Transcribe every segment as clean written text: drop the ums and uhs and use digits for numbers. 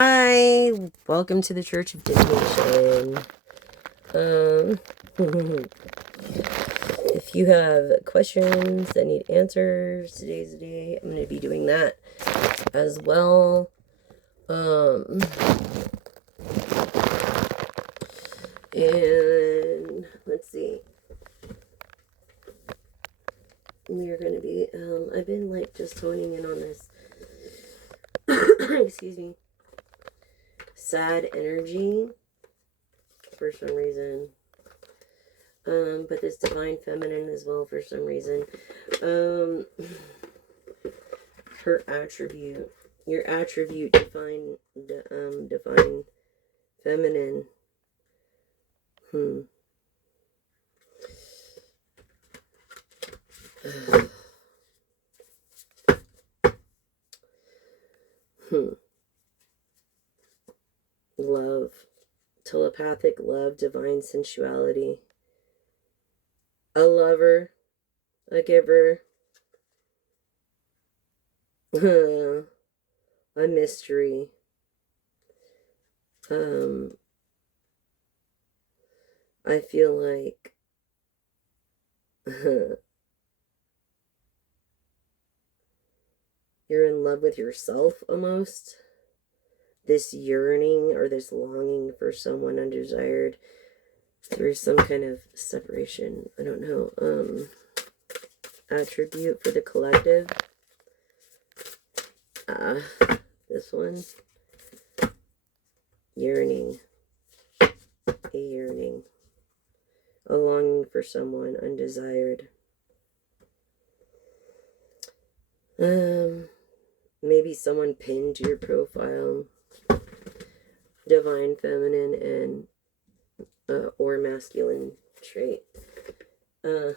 Hi, welcome to the Church of Divination. If you have questions that need answers, today's the day. I'm going to be doing that as well. And let's see. We're going to be, I've been like just honing in on this, excuse me, sad energy for some reason. But this divine feminine as well for some reason. Her attribute, your attribute, divine feminine. Love, telepathic love, divine sensuality. A lover, a giver, a mystery. I feel like you're in love with yourself almost. This yearning or this longing for someone undesired through some kind of separation. I don't know. Attribute for the collective. This one. Yearning. A yearning. A longing for someone undesired. Maybe someone pinned to your profile. Divine feminine and or masculine trait. And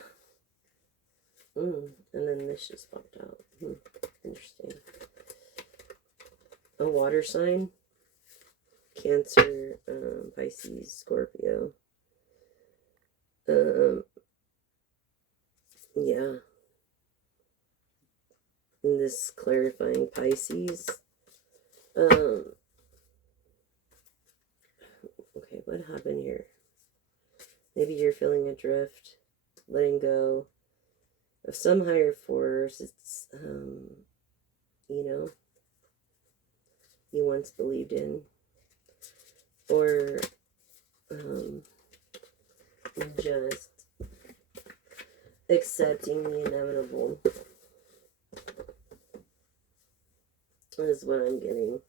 then this just popped out. Interesting. A water sign. Cancer, Pisces, Scorpio. Yeah. And this clarifying Pisces. Okay, what happened here? Maybe you're feeling adrift, letting go of some higher force. It's, you once believed in. Or, just accepting the inevitable is what I'm getting.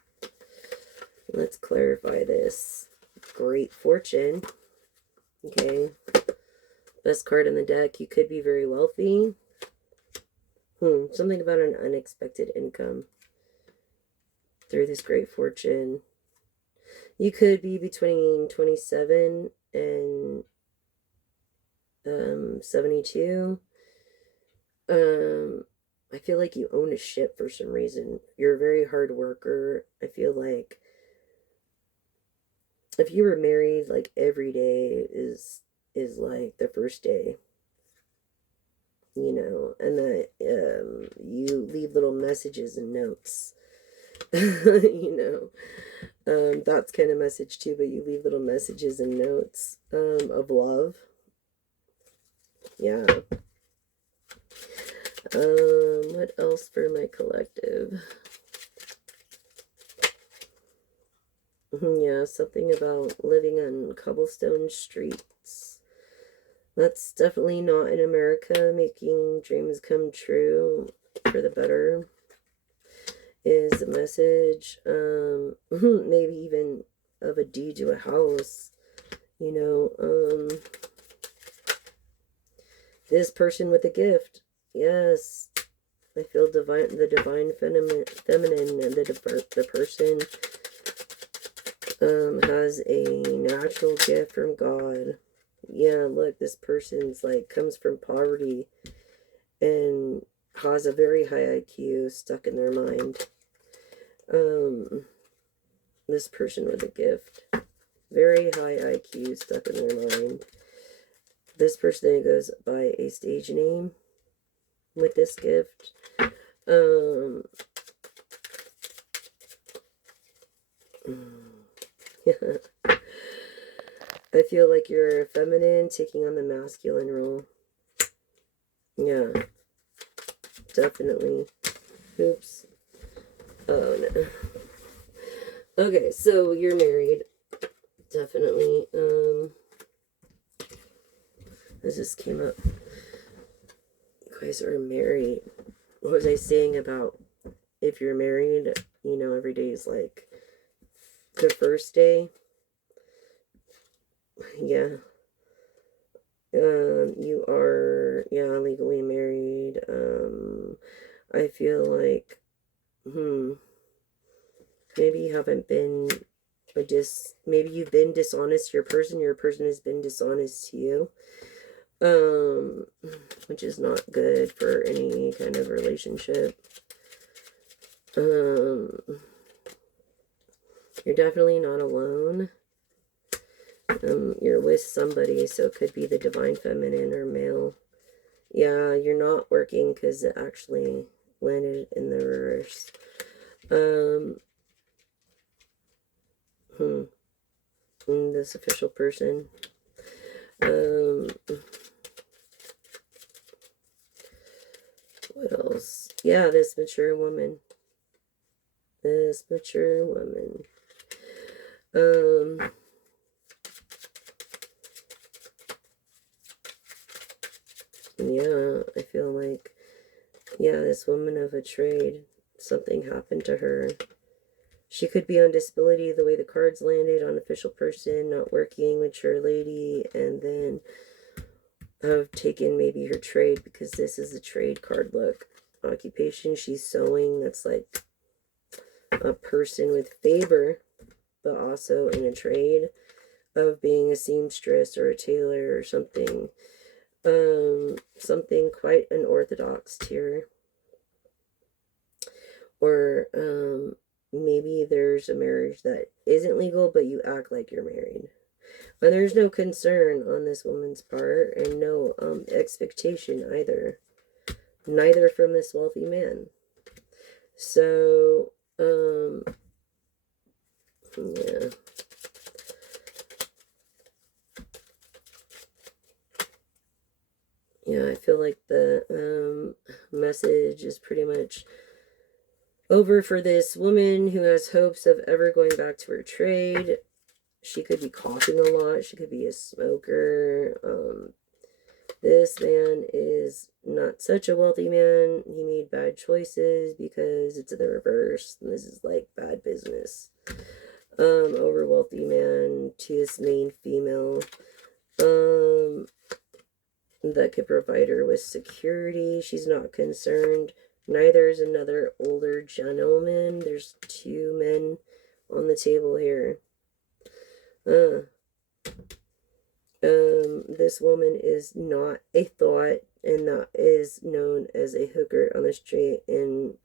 Let's clarify this. Great fortune. Okay. Best card in the deck. You could be very wealthy. Something about an unexpected income through this great fortune. You could be between 27 and 72. I feel like you own a ship for some reason. You're a very hard worker. I feel like if you were married, like every day is like the first day, and that you leave little messages and notes, that's kind of message too, but you leave little messages and notes of love. Yeah. What else for my collective? Yeah, something about living on cobblestone streets. That's definitely not in America. Making dreams come true for the better is a message. Maybe even of a deed to a house. This person with a gift. Yes. I feel the divine feminine, and the person has a natural gift from God. Yeah, look, this person's like comes from poverty and has a very high IQ stuck in their mind. This person with a gift, very high IQ stuck in their mind. This person goes by a stage name with this gift. I feel like you're feminine taking on the masculine role. Yeah, definitely. Oops. Oh no. Okay, so you're married. Definitely. This just came up. You guys are married. What was I saying about if you're married, you know, every day is like the first day? Yeah. You are, yeah, legally married. I feel like, maybe you haven't been maybe you've been dishonest to your person has been dishonest to you. Um, which is not good for any kind of relationship. You're definitely not alone. You're with somebody, so it could be the divine feminine or male. Yeah, you're not working because it actually landed in the reverse. This official person. What else? Yeah, this mature woman. This mature woman. Yeah, I feel like, yeah, this woman of a trade, something happened to her. She could be on disability the way the cards landed, on official person, not working, mature lady, and then have taken maybe her trade because this is a trade card. Look, occupation, she's sewing. That's like a person with favor, but also in a trade of being a seamstress or a tailor or something. Something quite unorthodox here. Or maybe there's a marriage that isn't legal, but you act like you're married. And there's no concern on this woman's part, and no expectation either. Neither from this wealthy man. So, yeah. Yeah, I feel like the message is pretty much over for this woman who has hopes of ever going back to her trade. She could be coughing a lot. She could be a smoker. This man is not such a wealthy man. He made bad choices because it's in the reverse. And this is like bad business. Over wealthy man to this main female. That could provide her with security. She's not concerned. Neither is another older gentleman. There's two men on the table here. This woman is not a thought, and that is known as a hooker on the street in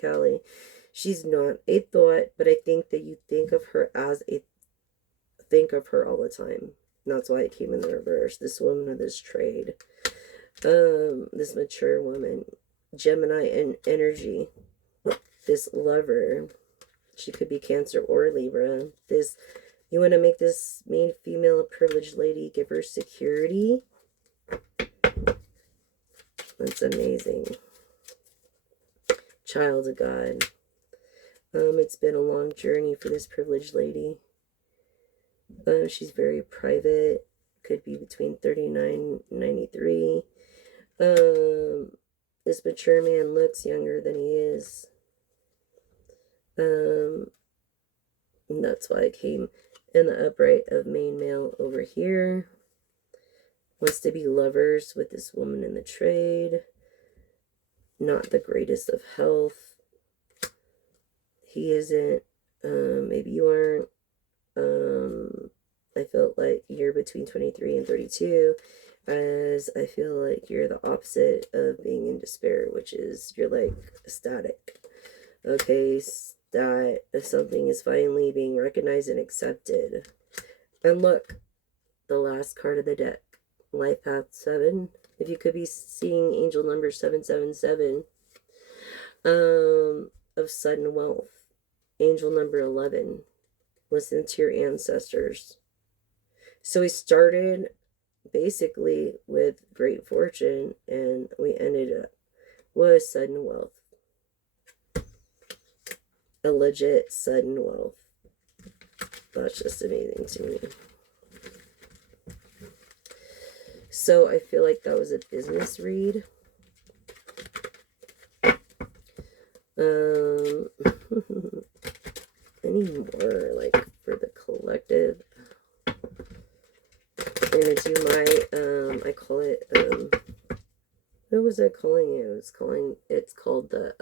Cali. She's not a thought, but I think that you think of her all the time. And that's why it came in the reverse. This woman of this trade. This mature woman. Gemini and energy. This lover. She could be Cancer or Libra. You want to make this main female a privileged lady, give her security. That's amazing. Child of God. It's been a long journey for this privileged lady. She's very private. Could be between 39 and 93. This mature man looks younger than he is. And that's why it came in the upright of main male over here. Wants to be lovers with this woman in the trade. Not the greatest of health. He isn't. Maybe you aren't. I felt like you're between 23 and 32, as I feel like you're the opposite of being in despair, which is you're like ecstatic. Okay, that something is finally being recognized and accepted. And look, the last card of the deck, Life Path 7. If you could be seeing angel number 777, of sudden wealth. Angel number 11. Listen to your ancestors. So we started basically with great fortune, and we ended up with sudden wealth. A legit sudden wealth. That's just amazing to me. So I feel like that was a business read. Any more, like, for the collective? I'm gonna do my, I call it, what was I calling it? It's called the,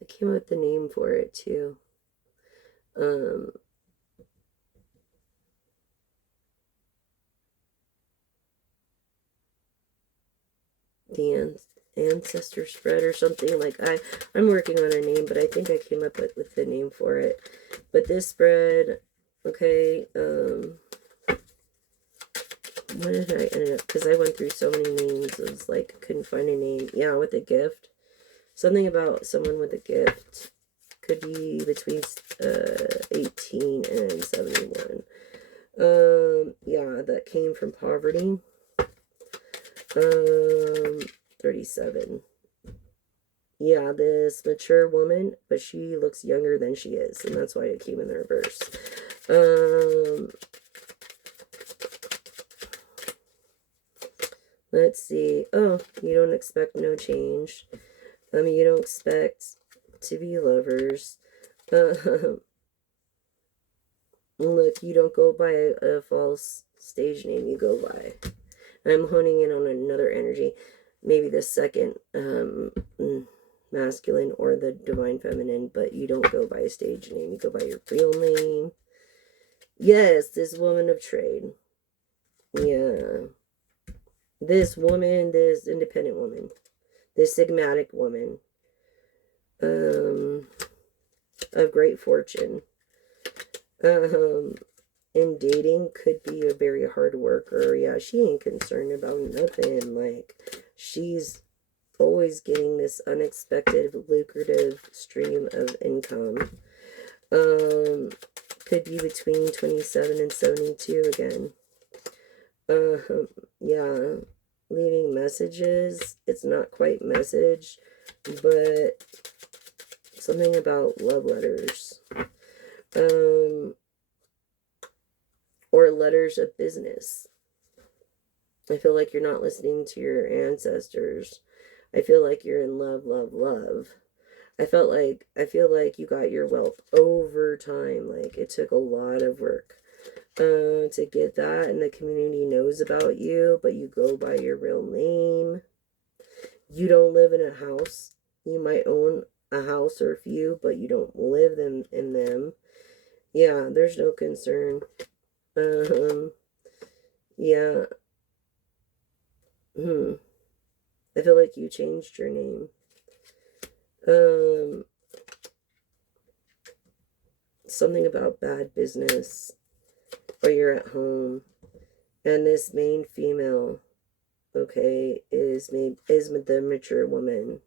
I came up with the name for it, too. The ancestor spread or something. Like, I'm working on a name, but I think I came up with the name for it. But this spread, okay, what did I end up, because I went through so many names, it was like, couldn't find a name. Yeah, with a gift. Something about someone with a gift. Could be between 18 and 71. Yeah, that came from poverty. 37. Yeah, this mature woman, but she looks younger than she is, and that's why it came in the reverse. Let's see. Oh, you don't expect no change. You don't expect to be lovers. Look, you don't go by a false stage name, you go by. I'm honing in on another energy. Maybe the second masculine or the divine feminine, but you don't go by a stage name. You go by your real name. Yes, this woman of trade. Yeah. This woman, this independent woman. This enigmatic woman. Of great fortune. In dating, could be a very hard worker. Yeah, she ain't concerned about nothing. Like, she's always getting this unexpected, lucrative stream of income. Could be between 27 and 72 again. Yeah, leaving messages. It's not quite message, but something about love letters. Or letters of business. I feel like you're not listening to your ancestors. I feel like you're in love, love, love. I feel like you got your wealth over time. Like, it took a lot of work to get that, and the community knows about you, but you go by your real name. You don't live in a house. You might own a house or a few, but you don't live in them. Yeah, there's no concern. Yeah. I feel like you changed your name. Something about bad business, or you're at home, and this main female, okay, is the mature woman.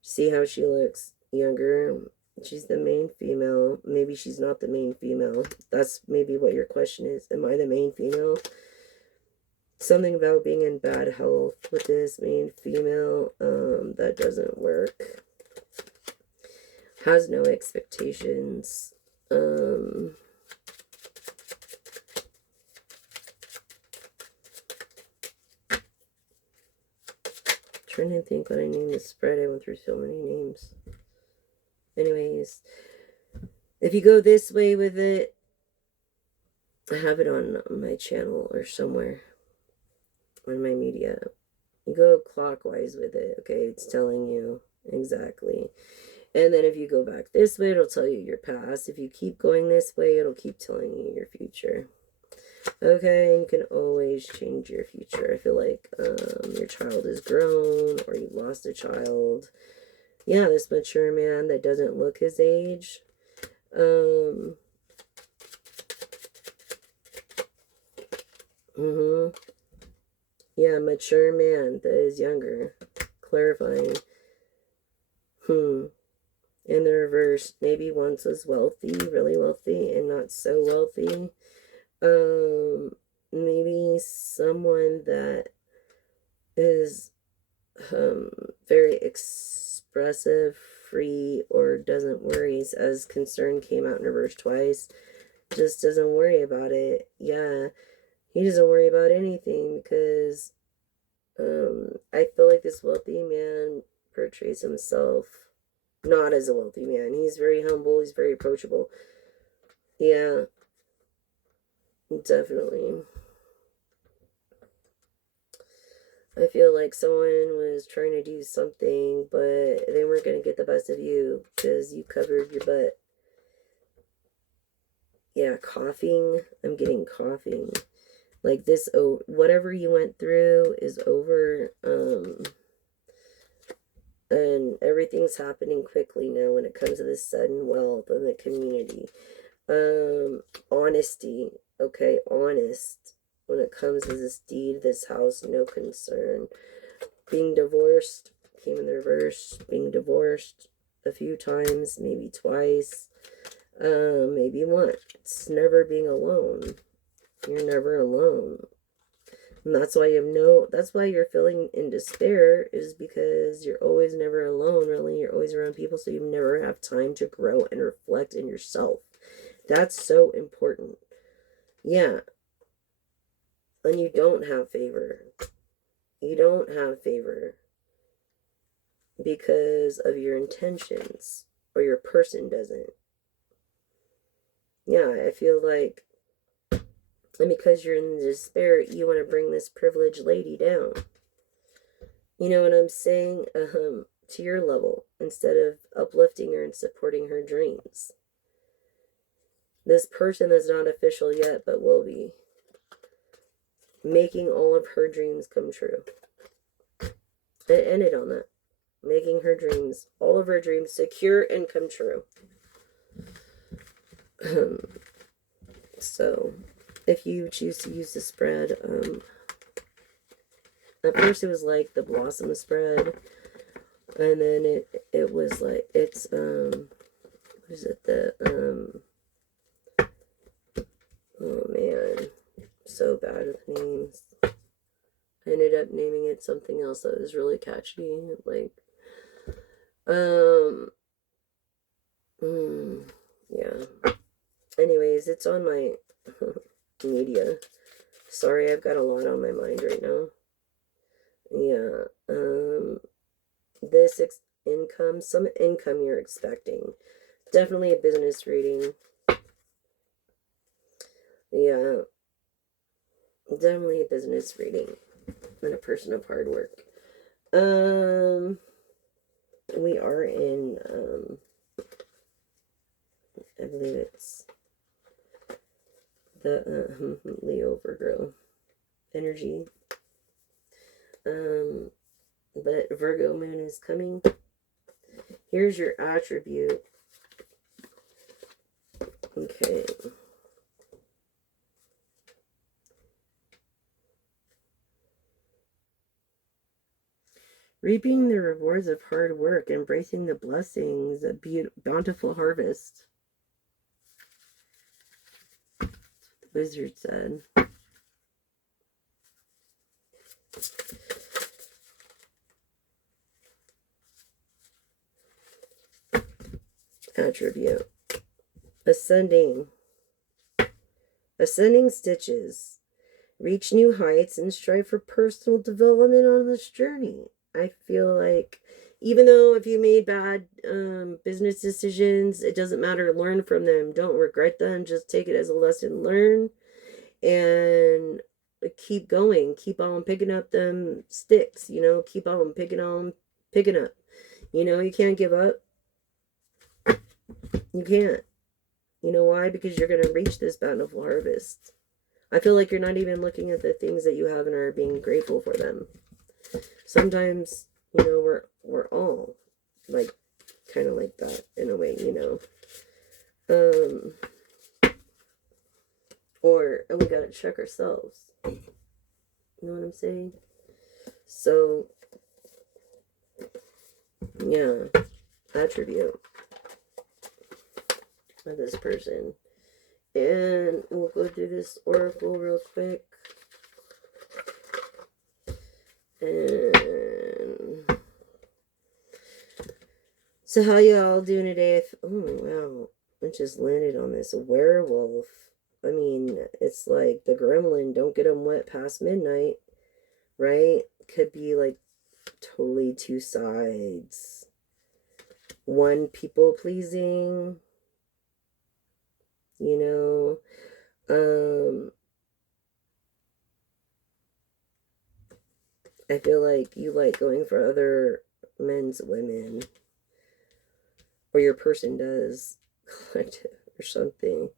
See how she looks younger? She's the main female. Maybe she's not the main female. That's maybe what your question is. Am I the main female? Something about being in bad health with this main female. That doesn't work. Has no expectations. Trying to think what I named the spread. I went through so many names. Anyways, if you go this way with it, I have it on my channel or somewhere on my media. You go clockwise with it, okay? It's telling you exactly. And then if you go back this way, it'll tell you your past. If you keep going this way, it'll keep telling you your future. Okay, and you can always change your future. I feel like your child is grown, or you lost a child. Yeah, this mature man that doesn't look his age. Yeah, mature man that is younger. Clarifying. In the reverse, maybe once was wealthy, really wealthy, and not so wealthy. Maybe someone that is very expressive, free, or doesn't worry, as concern came out in reverse twice. Just doesn't worry about it. Yeah, he doesn't worry about anything because I feel like this wealthy man portrays himself not as a wealthy man. He's very humble, he's very approachable. Yeah, definitely. I feel like someone was trying to do something, but they weren't going to get the best of you because you covered your butt. Yeah, coughing. I'm getting coughing. Like this, oh, whatever you went through is over. And everything's happening quickly now when it comes to this sudden wealth in the community. Honesty. Okay, honest. When it comes to this deed, this house, no concern. Being divorced came in the reverse. Being divorced a few times, maybe twice, maybe once. Never being alone. You're never alone. And that's why that's why you're feeling in despair, is because you're always never alone, really. You're always around people, so you never have time to grow and reflect in yourself. That's so important. Yeah. And you don't have favor. You don't have favor because of your intentions, or your person doesn't. Yeah, I feel like, and because you're in despair, you want to bring this privileged lady down. You know what I'm saying? To your level, instead of uplifting her and supporting her dreams. This person that's not official yet, but will be, making all of her dreams come true. It ended on that. Making her dreams, all of her dreams, secure and come true. So, if you choose to use the spread, at first it was like the blossom spread, and then it was like, it's what is it, oh man, so bad with names. I ended up naming it something else that was really catchy, like yeah. Anyways, it's on my media. Sorry, I've got a lot on my mind right now. Yeah. This income, some income you're expecting. Definitely a business reading. Yeah. Definitely a business reading. And a person of hard work. We are in, I believe it's the Leo Virgo energy. But Virgo moon is coming. Here's your attribute. Okay. Reaping the rewards of hard work, embracing the blessings, a bountiful harvest. The wizard said. Attribute. Ascending stitches. Reach new heights and strive for personal development on this journey. I feel like, even though if you made bad business decisions, it doesn't matter. Learn from them. Don't regret them. Just take it as a lesson learned and keep going. Keep on picking up them sticks, keep on picking up. You can't give up. You can't. You know why? Because you're going to reach this bountiful harvest. I feel like you're not even looking at the things that you have and are being grateful for them. Sometimes, we're all like, kind of like that in a way, and we gotta check ourselves. You know what I'm saying? So, yeah, attribute. of this person. And we'll go through this oracle real quick. And so how y'all doing today? Oh wow, I just landed on this werewolf. I mean, it's like the gremlin, don't get them wet past midnight, right? Could be like totally two sides. One people pleasing, you know, I feel like you like going for other men's women, or your person does, or something.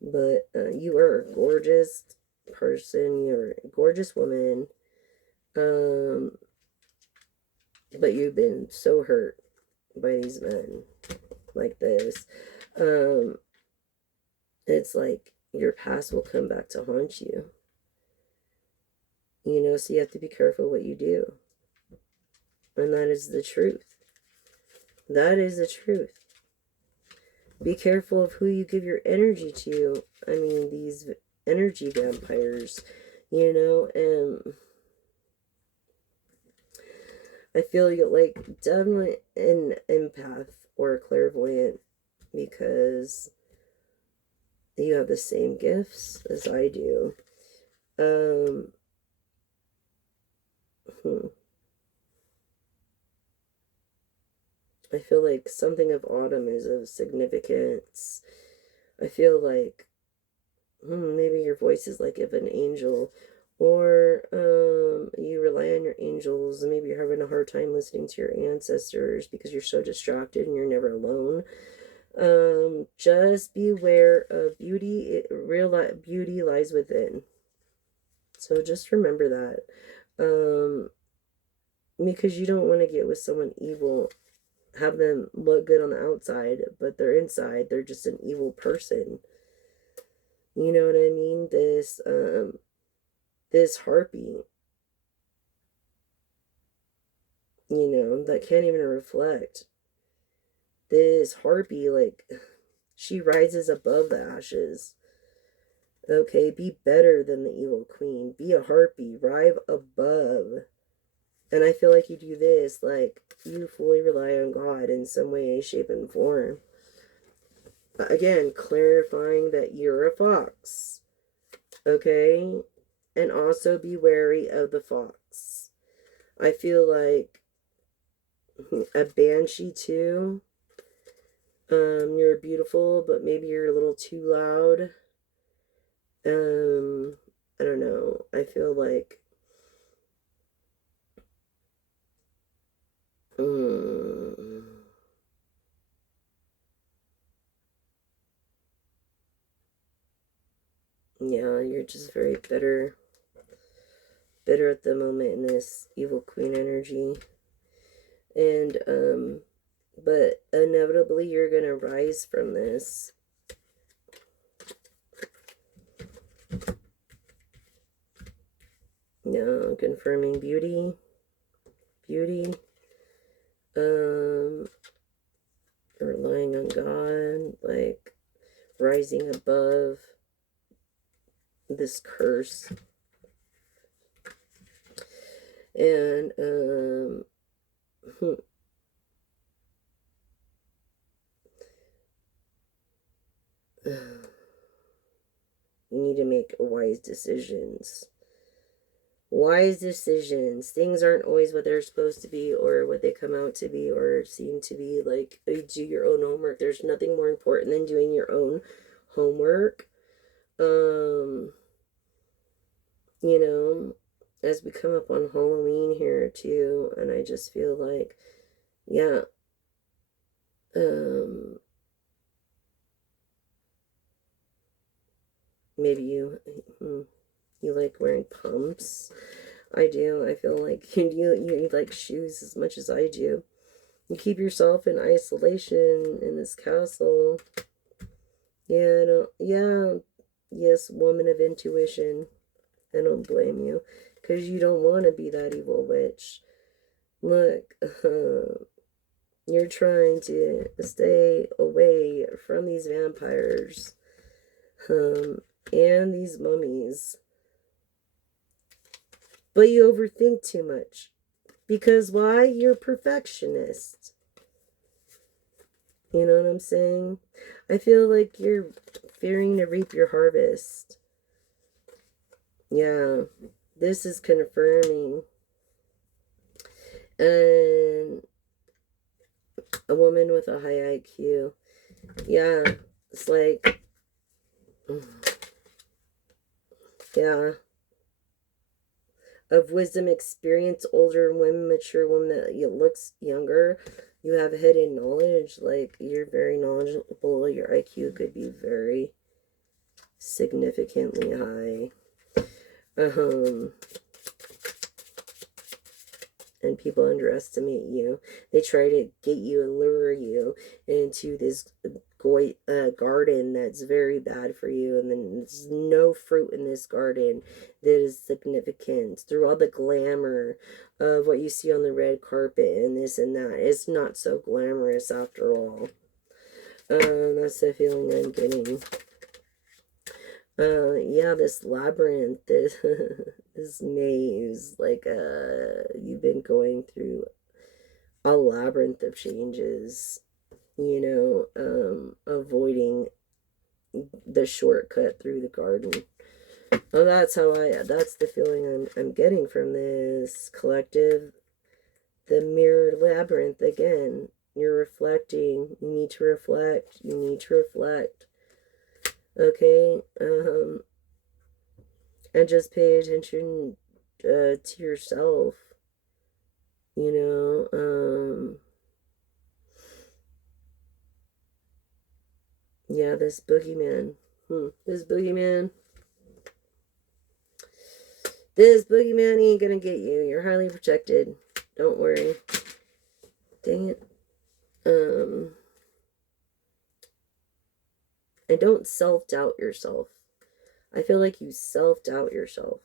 But you are a gorgeous person. You're a gorgeous woman. But you've been so hurt by these men like this. It's like your past will come back to haunt you. You know, so you have to be careful what you do. And that is the truth. That is the truth. Be careful of who you give your energy to. I mean, these energy vampires, you know, and I feel you're like definitely an empath or a clairvoyant because you have the same gifts as I do. I feel like something of autumn is of significance. I feel like maybe your voice is like of an angel, or you rely on your angels, and maybe you're having a hard time listening to your ancestors because you're so distracted and you're never alone. Just beware of beauty. Real beauty lies within. So just remember that. Because you don't want to get with someone evil, have them look good on the outside, but they're inside, they're just an evil person. You know what I mean? This harpy, you know, that can't even reflect. This harpy, like, she rises above the ashes. Okay, be better than the evil queen. Be a harpy, rise above. And I feel like you do this, like, you fully rely on God in some way, shape, and form. Again, clarifying that you're a fox. Okay? And also be wary of the fox. I feel like a banshee too. You're beautiful, but maybe you're a little too loud. I don't know. I feel like yeah, you're just very bitter at the moment in this evil queen energy. And but inevitably you're gonna rise from this. Yeah, confirming beauty. Relying on God, like rising above this curse. And you need to make wise decisions. Things aren't always what they're supposed to be or what they come out to be or seem to be. Like, you do your own homework. There's nothing more important than doing your own homework. You know, as we come up on Halloween here too, and I just feel like, yeah, maybe you like wearing pumps. I do. I feel like you like shoes as much as I do. You keep yourself in isolation in this castle. Yeah, yes, woman of intuition. I don't blame you, because you don't want to be that evil witch. Look, You're trying to stay away from these vampires and these mummies. But you overthink too much. Because why? You're a perfectionist. You know what I'm saying? I feel like you're fearing to reap your harvest. Yeah, this is confirming. And a woman with a high IQ. Yeah, it's like, yeah. Of wisdom, experience, older women, mature women that looks younger. You have hidden knowledge. Like, you're very knowledgeable. Your IQ could be very significantly high. And people underestimate you. They try to get you and lure you into this garden that's very bad for you, and then there's no fruit in this garden that is significant. Through all the glamour of what you see on the red carpet and this and that, it's not so glamorous after all. That's the feeling I'm getting. Yeah, this labyrinth, this this maze, like you've been going through a labyrinth of changes, avoiding the shortcut through the garden. Oh, that's the feeling I'm getting from this collective. The mirror labyrinth again. You're reflecting. You need to reflect. You need to reflect. Okay, and just pay attention to yourself. Yeah, this boogeyman. This boogeyman. This boogeyman ain't gonna get you. You're highly protected. Don't worry. Dang it. And don't self-doubt yourself. I feel like you self-doubt yourself.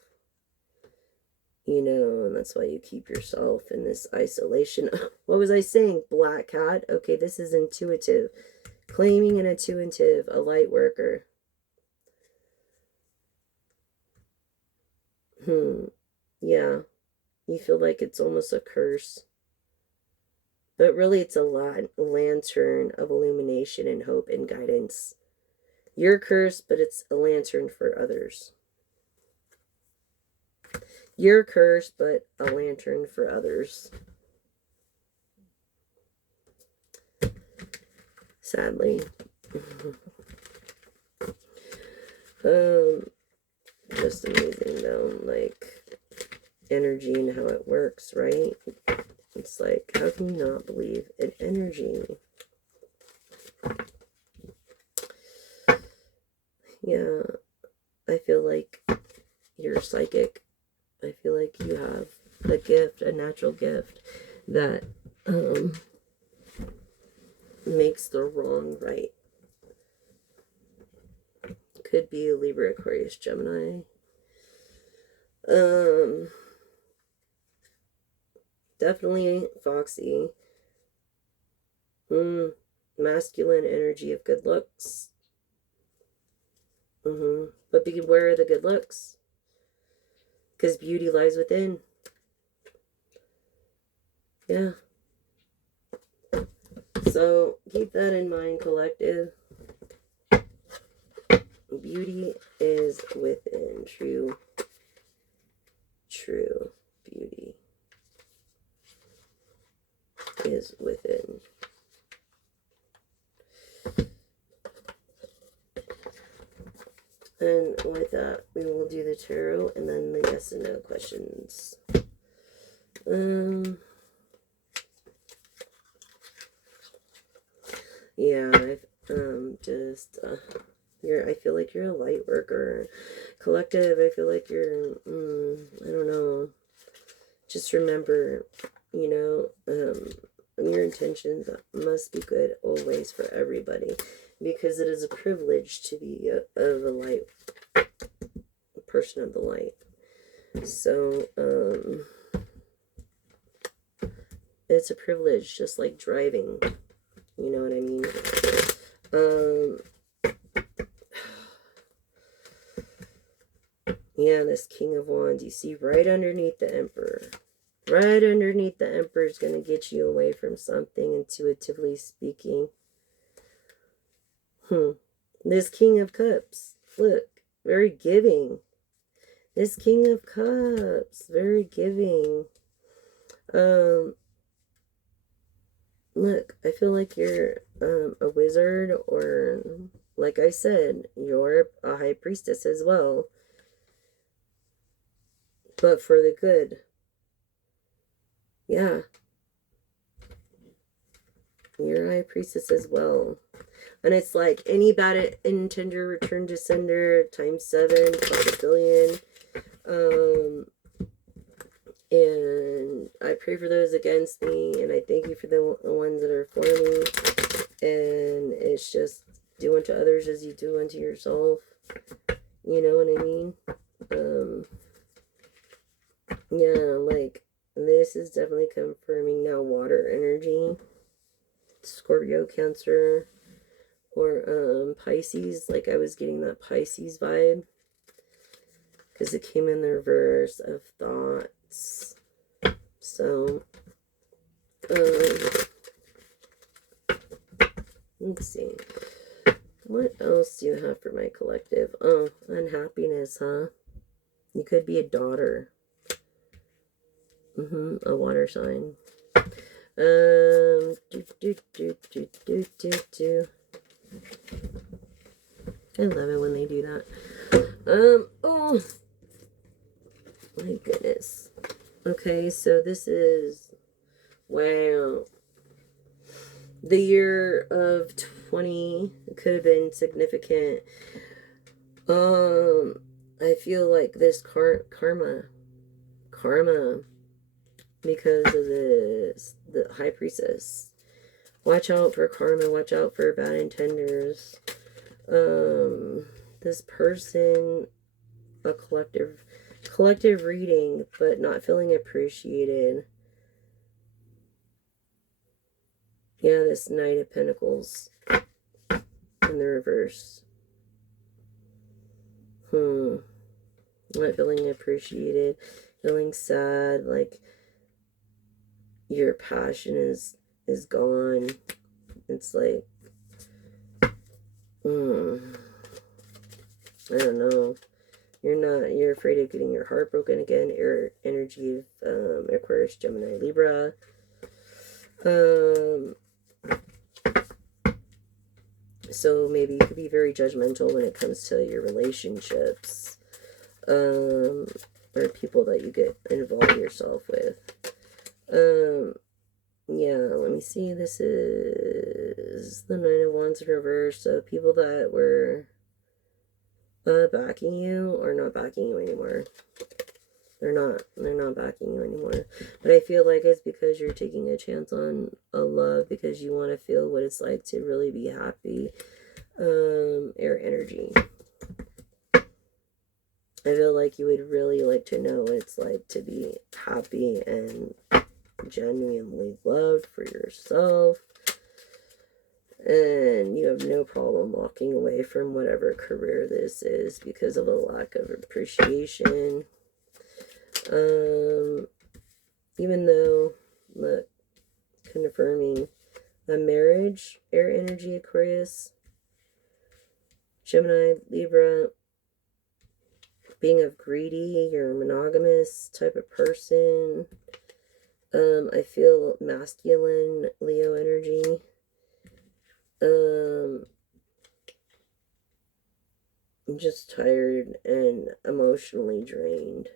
And that's why you keep yourself in this isolation. What was I saying? Black cat? Okay, this is intuitive. Claiming an intuitive, a light worker. Yeah. You feel like it's almost a curse. But really it's a lantern of illumination and hope and guidance. You're cursed, but it's a lantern for others. You're cursed, but a lantern for others. Sadly. Just amazing though, like energy and how it works, right? It's like, how can you not believe in energy? Yeah, I feel like you're psychic. I feel like you have a gift, a natural gift that makes the wrong right. Could be a Libra, Aquarius, Gemini. Definitely foxy. Masculine energy of good looks. But beware of the good looks, because beauty lies within. Yeah. So keep that in mind, collective. Beauty is within. True beauty is within. And with that, we will do the tarot and then the yes and no questions. Yeah, I feel like you're a light worker. Collective, I feel like you're, I don't know. Just remember, your intentions must be good always for everybody, because it is a privilege to be a person of the light. So, it's a privilege, just like driving. You know what I mean? Yeah, this King of Wands, you see right underneath the Emperor. Right underneath the Emperor is going to get you away from something, intuitively speaking. This King of Cups, look, very giving. This King of Cups, very giving. Look, I feel like you're a wizard, or like I said, you're a high priestess as well, but for the good. Yeah, you're a high priestess as well. And it's like any bad intender return to sender times 7 plus a billion. And I pray for those against me, and I thank you for the ones that are for me. And it's just do unto others as you do unto yourself. You know what I mean? Yeah, like this is definitely confirming now water energy. Scorpio, Cancer, or Pisces. Like I was getting that Pisces vibe because it came in the reverse of thoughts. So, let's see. What else do you have for my collective? Oh, unhappiness, huh? You could be a daughter. A water sign. I love it when they do that. Oh, my goodness. Okay, so this is, wow. The year of 20 could have been significant. I feel like this karma, because of this, the High Priestess. Watch out for karma, watch out for bad intenders. This person, a collective reading, but not feeling appreciated. Yeah, this Knight of Pentacles in the reverse. Not feeling appreciated, feeling sad, like your passion is gone. It's like, I don't know. You're afraid of getting your heart broken again. Air energy of Aquarius, Gemini, Libra. So maybe you could be very judgmental when it comes to your relationships. Or people that you get involved yourself with. Yeah, let me see. This is the Nine of Wands in reverse. So people that were backing you are not backing you anymore. They're not backing you anymore. But I feel like it's because you're taking a chance on a love because you want to feel what it's like to really be happy. Air energy. I feel like you would really like to know what it's like to be happy and genuinely loved for yourself. And you have no problem walking away from whatever career this is because of a lack of appreciation. Even though, look, confirming a marriage, air energy, Aquarius, Gemini, Libra, being a greedy, you're a monogamous type of person. I feel masculine, Leo energy. I'm just tired and emotionally drained.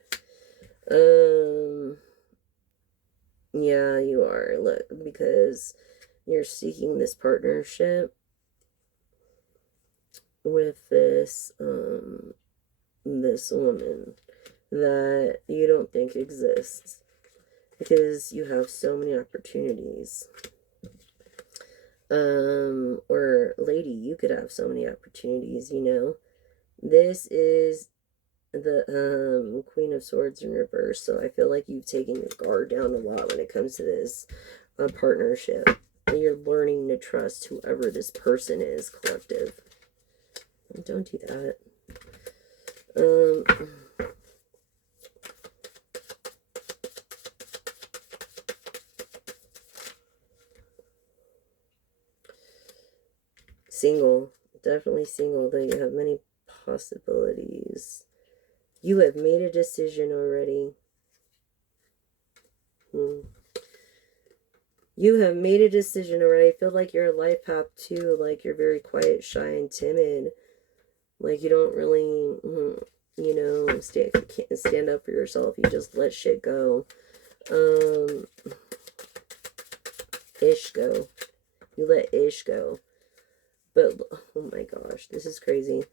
Yeah, you are. Look, because you're seeking this partnership with this this woman that you don't think exists because you have so many opportunities. Or lady, you could have so many opportunities, you know. This is the Queen of Swords in reverse. So I feel like you've taken your guard down a lot when it comes to this partnership. And you're learning to trust whoever this person is, collective. Don't do that. Single. Definitely single, though you have many possibilities. You have made a decision already. You have made a decision already. I feel like you're a life path too. Like you're very quiet, shy, and timid. Like you don't really, you know, can't stand up for yourself. You just let shit go. Ish go. You let ish go. But, oh my gosh, this is crazy.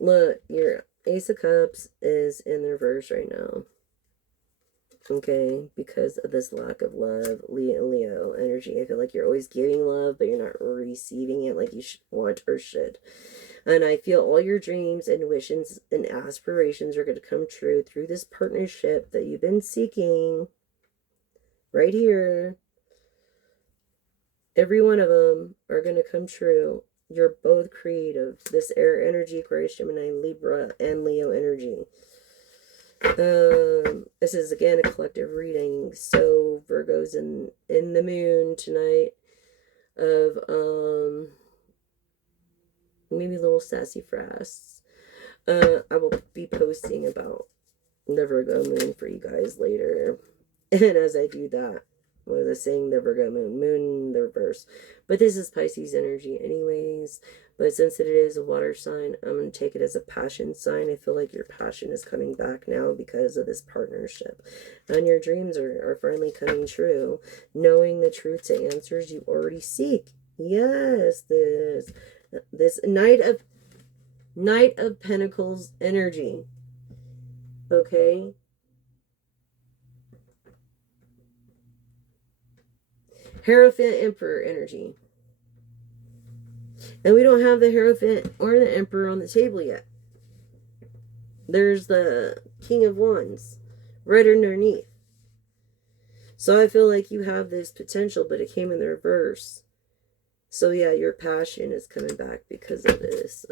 Look, your Ace of Cups is in the reverse right now. Okay, because of this lack of love, Leo energy. I feel like you're always giving love, but you're not receiving it like you want or should. And I feel all your dreams and wishes and aspirations are going to come true through this partnership that you've been seeking. Right here. Every one of them are going to come true. You're both creative. This air energy, Aquarius, Gemini, Libra, and Leo energy. This is again a collective reading. So Virgo's in the moon tonight of maybe little sassy frass. I will be posting about the Virgo moon for you guys later. And as I do that, what was I saying? The Virgo moon the reverse. But this is Pisces energy anyways. But since it is a water sign, I'm going to take it as a passion sign. I feel like your passion is coming back now because of this partnership. And your dreams are finally coming true. Knowing the truth to answers you already seek. Yes, this Knight of Pentacles energy. Okay? Hierophant Emperor energy. And we don't have the Hierophant or the Emperor on the table yet. There's the King of Wands right underneath. So I feel like you have this potential, but it came in the reverse. So yeah, your passion is coming back because of this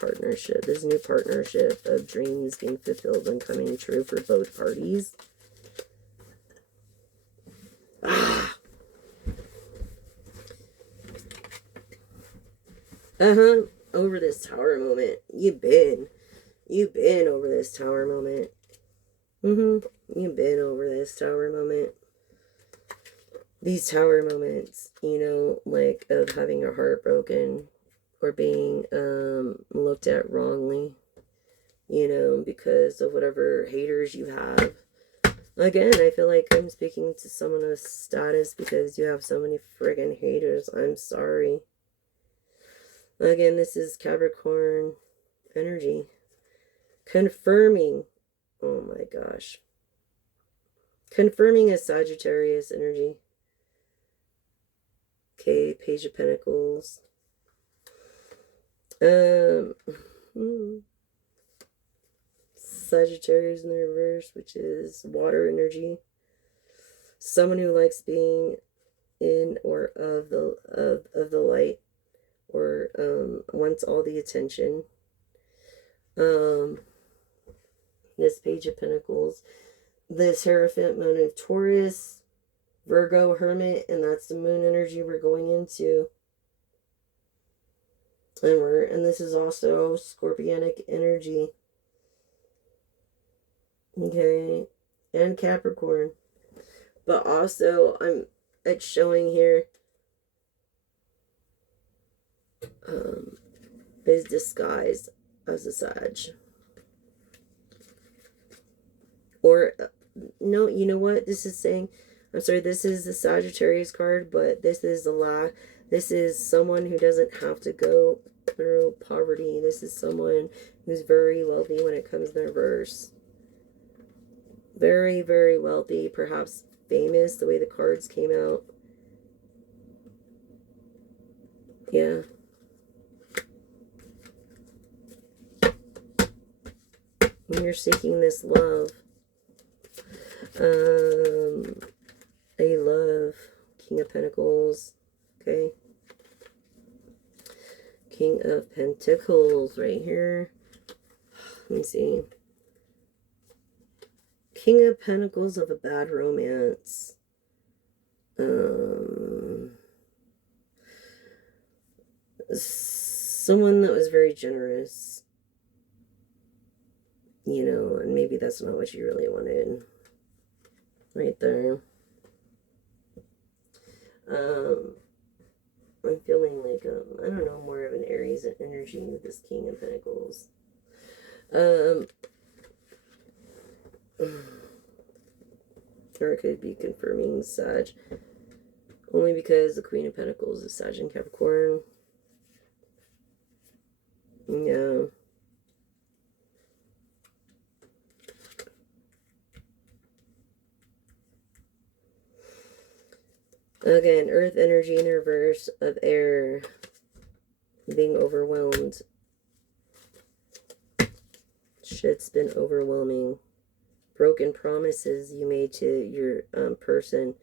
partnership, this new partnership of dreams being fulfilled and coming true for both parties. Over this tower moment. You've been over this tower moment. You've been over this tower moment. These tower moments, you know, like of having your heart broken or being looked at wrongly, you know, because of whatever haters you have. Again, I feel like I'm speaking to someone of status because you have so many friggin' haters. I'm sorry. Again, this is Capricorn energy. Confirming. Oh my gosh. Confirming a Sagittarius energy. Okay, Page of Pentacles. Sagittarius in the reverse, which is water energy. Someone who likes being in or of the light, or wants all the attention. This Page of Pentacles, this Hierophant moon of Taurus, Virgo Hermit, and that's the moon energy we're going into. And this is also Scorpionic energy. Okay, and Capricorn. But also it's showing here is disguised as a Sag. Or no, you know what? This is saying, I'm sorry, this is the Sagittarius card, but this is this is someone who doesn't have to go through poverty. This is someone who's very wealthy when it comes to their verse. Very, very wealthy, perhaps famous, the way the cards came out. Yeah. You're seeking this love. A love. King of Pentacles. Okay. King of Pentacles right here. Let me see. King of Pentacles of a bad romance. Someone that was very generous. You know, and maybe that's not what you really wanted. Right there. I'm feeling like, I don't know, more of an Aries energy with this King of Pentacles. Or it could be confirming Sag. Only because the Queen of Pentacles is Sag and Capricorn. Yeah. Again, Earth energy in reverse of air. Being overwhelmed. Shit's been overwhelming. Broken promises you made to your person.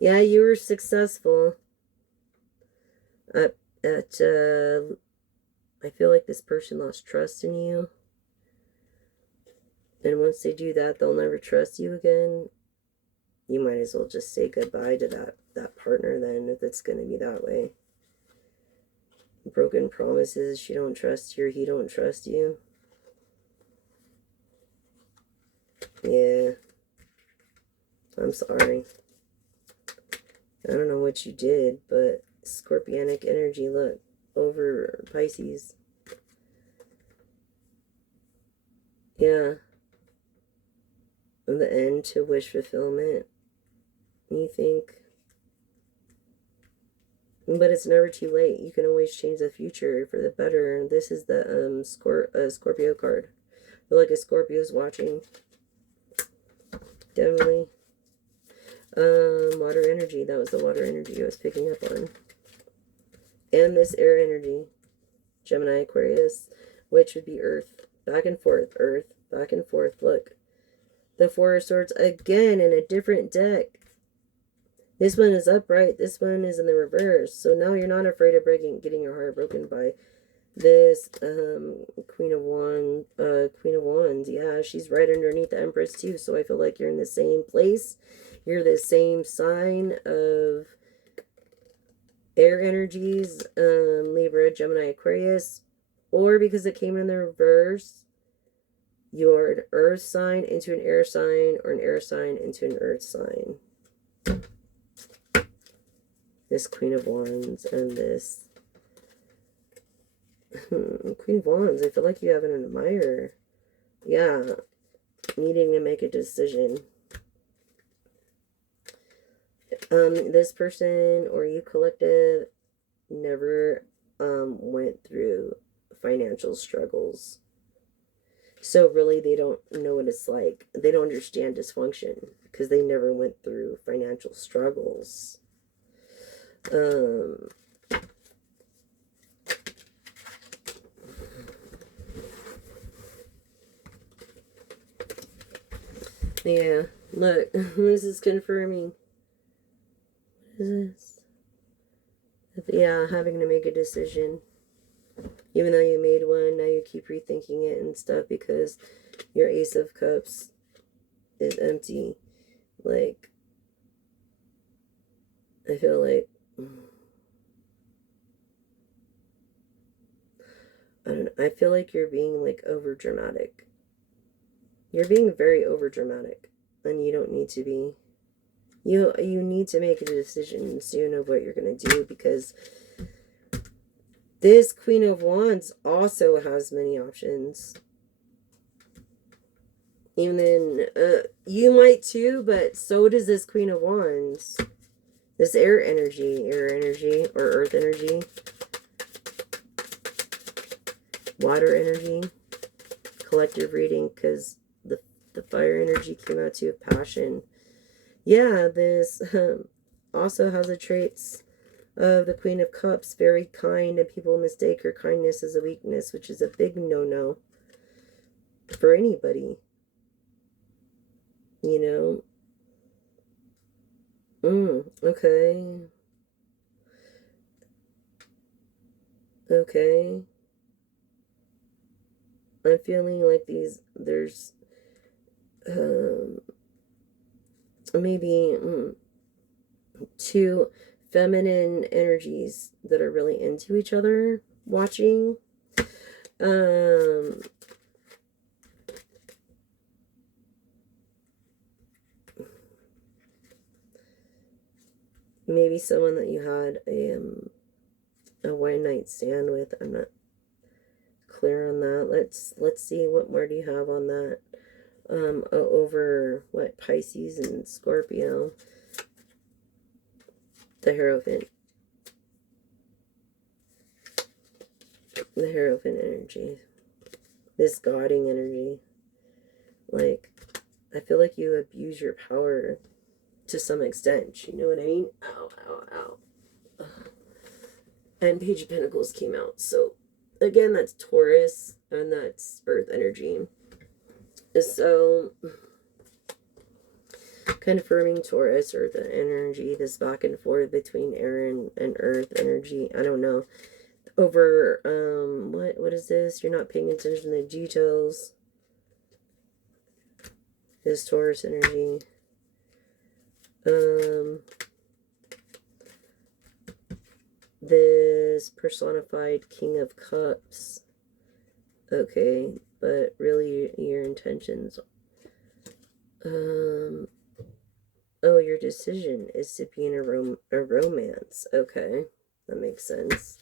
Yeah, you were successful. I feel like this person lost trust in you. And once they do that, they'll never trust you again. You might as well just say goodbye to that partner then, if it's going to be that way. Broken promises, she don't trust you or he don't trust you. Yeah. I'm sorry. I don't know what you did, but Scorpionic energy, look, over Pisces. Yeah. The end to wish fulfillment. You think. But it's never too late. You can always change the future for the better. This is the Scorpio card. I feel like a Scorpio's watching. Definitely. Water energy. That was the water energy I was picking up on. And this air energy. Gemini, Aquarius, which would be Earth. Back and forth. Earth. Back and forth. Look. The Four of Swords again in a different deck. This one is upright. This one is in the reverse. So now you're not afraid of getting your heart broken by this Queen of Wands. Yeah, she's right underneath the Empress too. So I feel like you're in the same place. You're the same sign of air energies, Libra, Gemini, Aquarius. Or because it came in the reverse, you're an earth sign into an air sign, or an air sign into an earth sign. This Queen of Wands and this Queen of Wands. I feel like you have an admirer. Yeah. Needing to make a decision. This person or you collective never went through financial struggles. So really they don't know what it's like. They don't understand dysfunction because they never went through financial struggles. Yeah, look, this is confirming. What is this? Yeah, having to make a decision. Even though you made one, now you keep rethinking it and stuff because your Ace of Cups is empty. Like, I feel like, I don't know, I feel like you're being like over dramatic. You're being very over dramatic, and you don't need to be. You need to make a decision soon of what you're gonna do, because this Queen of Wands also has many options. Even then, you might too, but so does this Queen of Wands. This air energy, or earth energy, water energy, collective reading, because the fire energy came out too of passion. Yeah, this also has the traits of the Queen of Cups, very kind, and people mistake her kindness as a weakness, which is a big no-no. for anybody, you know? Okay. Okay. I'm feeling like there's, um, maybe two feminine energies that are really into each other watching. Um, Maybe someone that you had a one night stand with. I'm not clear on that. Let's see, what more do you have on that? Over what, Pisces and Scorpio, the Hierophant, the Hierophant energy, this godding energy. Like, I feel like you abuse your power to some extent. You know what I mean? Ow, ow, ow. Ugh. And Page of Pentacles came out. So, again, that's Taurus and that's Earth energy. So, confirming Taurus, Earth energy, this back and forth between air and Earth energy. I don't know. Over, what is this? You're not paying attention to the details. This Taurus energy. This personified King of Cups. Okay, but really your intentions. Oh, your decision is to be in a romance. Okay, that makes sense.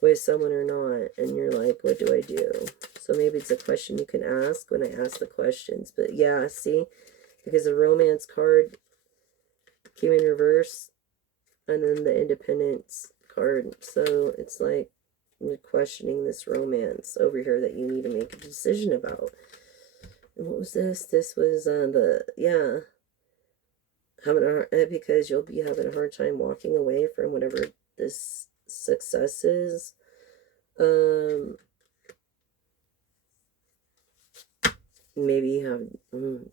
With someone or not, and you're like, what do I do? So maybe it's a question you can ask when I ask the questions. But yeah, see, because the romance card came in reverse, and then the independence card. So it's like you're questioning this romance over here that you need to make a decision about. And what was this? This was because you'll be having a hard time walking away from whatever this success is. Maybe you have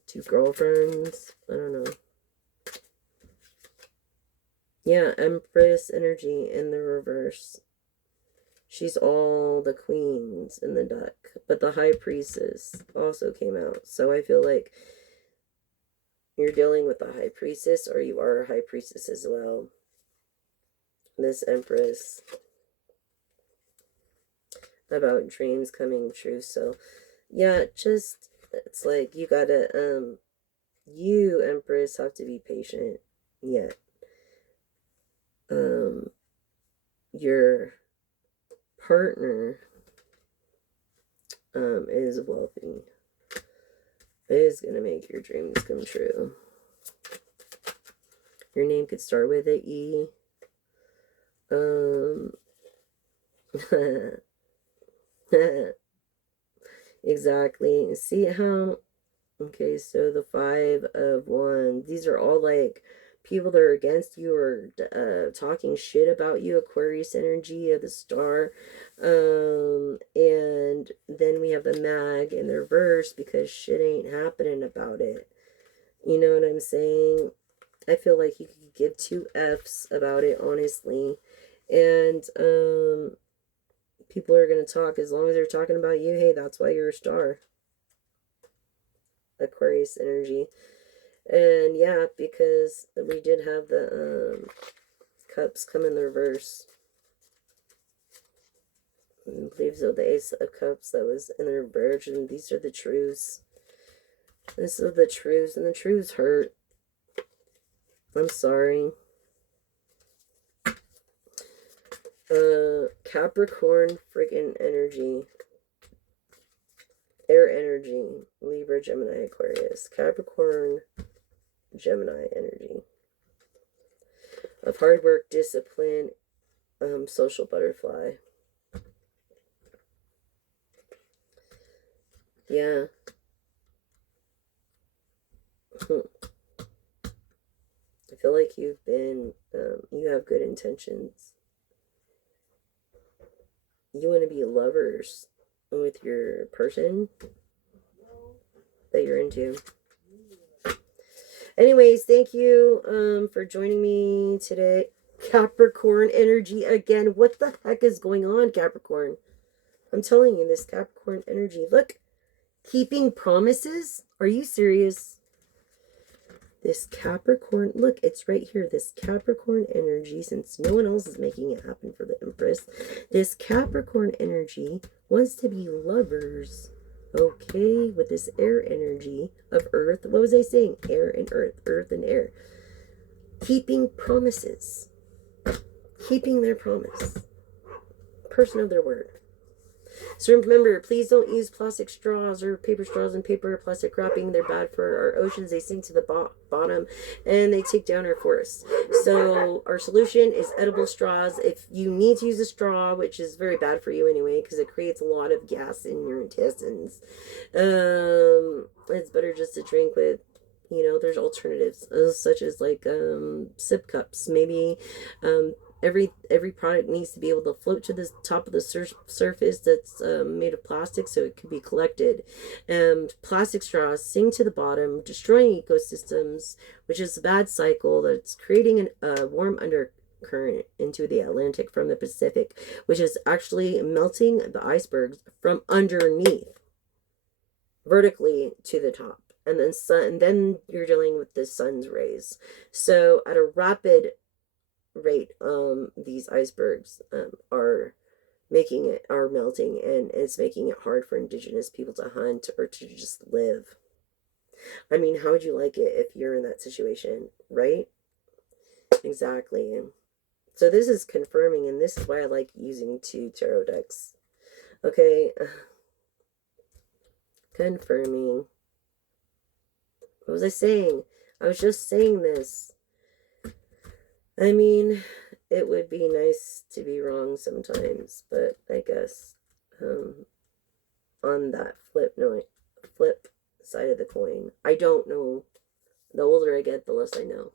two girlfriends. I don't know. Yeah, Empress energy in the reverse. She's all the queens in the deck. But the High Priestess also came out. So I feel like you're dealing with the High Priestess, or you are a High Priestess as well. This Empress, about dreams coming true. So yeah, just, it's like you gotta, you, Empress, have to be patient yet. Your partner is wealthy, is gonna make your dreams come true. Your name could start with a E. Exactly. See how, okay, so the Five of Wands, these are all like people that are against you or talking shit about you. Aquarius energy of the Star. And then we have the Mag in the reverse because shit ain't happening about it. You know what I'm saying? I feel like you could give two F's about it, honestly. And people are going to talk as long as they're talking about you. Hey, that's why you're a star. Aquarius energy. And yeah, because we did have the cups come in the reverse. I believe so, the Ace of Cups that was in the reverse, and these are the truths. This is the truths, and the truths hurt. I'm sorry. Capricorn freaking energy. Air energy. Libra, Gemini, Aquarius. Capricorn, Gemini energy. Of hard work, discipline, social butterfly. Yeah. I feel like you've been, you have good intentions. You want to be lovers with your person. that you're into. Anyways, thank you for joining me today. Capricorn energy again. What the heck is going on, Capricorn? I'm telling you, this Capricorn energy. Look, keeping promises. Are you serious? This Capricorn, look, it's right here. This Capricorn energy, since no one else is making it happen for the Empress, this Capricorn energy wants to be lovers. Okay, with this air energy of earth. What was I saying? Air and earth and air. Keeping promises. Keeping their promise. Person of their word. So remember, please don't use plastic straws or paper straws and paper or plastic wrapping. They're bad for our oceans. They sink to the bottom and they take down our forests. So our solution is edible straws. If you need to use a straw, which is very bad for you anyway, because it creates a lot of gas in your intestines, it's better just to drink with, there's alternatives, such as like sip cups. Maybe every product needs to be able to float to the top of the surface that's made of plastic, so it can be collected. Plastic straws sink to the bottom, destroying ecosystems, which is a bad cycle that's creating a warm undercurrent into the Atlantic from the Pacific, which is actually melting the icebergs from underneath vertically to the top. And then you're dealing with the sun's rays. So at a rapid rate, these icebergs are melting, and it's making it hard for indigenous people to hunt or to just live. I mean, how would you like it if you're in that situation, right? Exactly. So this is confirming, and this is why I like using 2 tarot decks. Okay. Confirming. What was I saying? I was just saying this. I mean, it would be nice to be wrong sometimes, but I guess on that flip side of the coin, I don't know. The older I get, the less I know.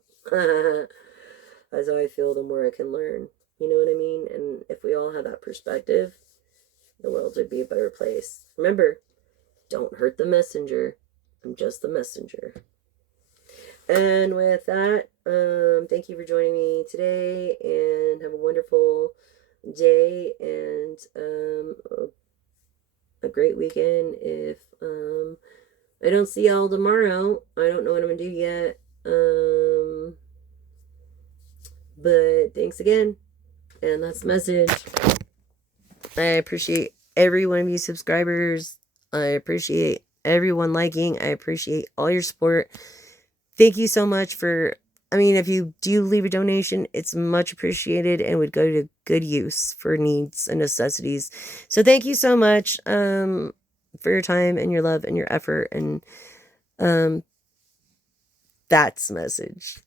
That's how I feel, the more I can learn. You know what I mean? And if we all had that perspective, the world would be a better place. Remember, don't hurt the messenger. I'm just the messenger. And with that, thank you for joining me today, and have a wonderful day and a great weekend. If I don't see y'all tomorrow, I don't know what I'm gonna do yet. But thanks again, and that's the message. I appreciate every one of you subscribers. I appreciate everyone liking. I appreciate all your support. Thank you so much if you do leave a donation, it's much appreciated and would go to good use for needs and necessities. So thank you so much for your time and your love and your effort. And that's the message.